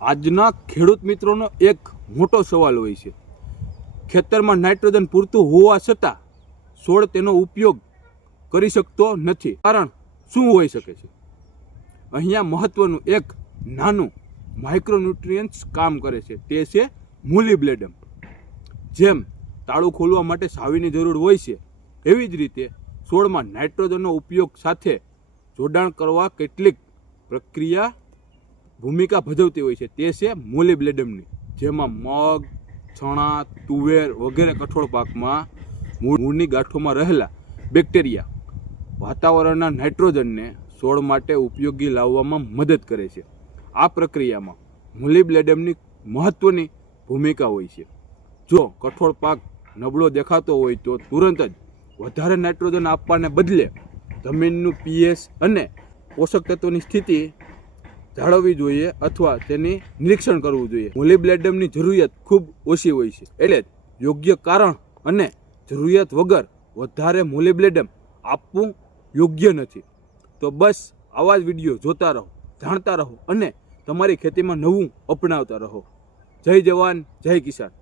આજના ખેડૂત મિત્રોનો એક મોટો સવાલ હોય છે, ખેતરમાં નાઇટ્રોજન પૂરતું હોવા છતાં છોડ તેનો ઉપયોગ કરી શકતો નથી. કારણ શું હોઈ શકે છે? અહીંયા મહત્વનું એક નાનું માઇક્રોન્યુટ્રિયન્ટ્સ કામ કરે છે, તે છે મોલિબ્લેડમ. જેમ તાળું ખોલવા માટે ચાવીની જરૂર હોય છે, એવી જ રીતે છોડમાં નાઇટ્રોજનનો ઉપયોગ સાથે જોડાણ કરવા કેટલીક પ્રક્રિયા ભૂમિકા ભજવતી હોય છે, તે છે મોલિબ્લેડમની. જેમાં મગ, ચણા, તુવેર વગેરે કઠોળ પાકમાં મૂળની ગાંઠોમાં રહેલા બેક્ટેરિયા વાતાવરણના નાઇટ્રોજનને છોડ માટે ઉપયોગી લાવવામાં મદદ કરે છે. આ પ્રક્રિયામાં મોલિબ્લેડમની મહત્વની ભૂમિકા હોય છે. જો કઠોળ પાક નબળો દેખાતો હોય તો તુરંત જ વધારે નાઇટ્રોજન આપવાને બદલે જમીનનું પીએચ અને પોષક તત્વોની સ્થિતિ જાળવવી જોઈએ અથવા તેની નિરીક્ષણ કરવું જોઈએ. મોલિબ્લેડમની જરૂરિયાત ખૂબ ઓછી હોય છે, એટલે યોગ્ય કારણ અને જરૂરિયાત વગર વધારે મોલિબ્લેડમ આપવું યોગ્ય નથી. તો બસ આવા જ વિડીયો જોતા રહો, જાણતા રહો અને તમારી ખેતીમાં નવું અપનાવતા રહો. જય જવાન, જય કિસાન.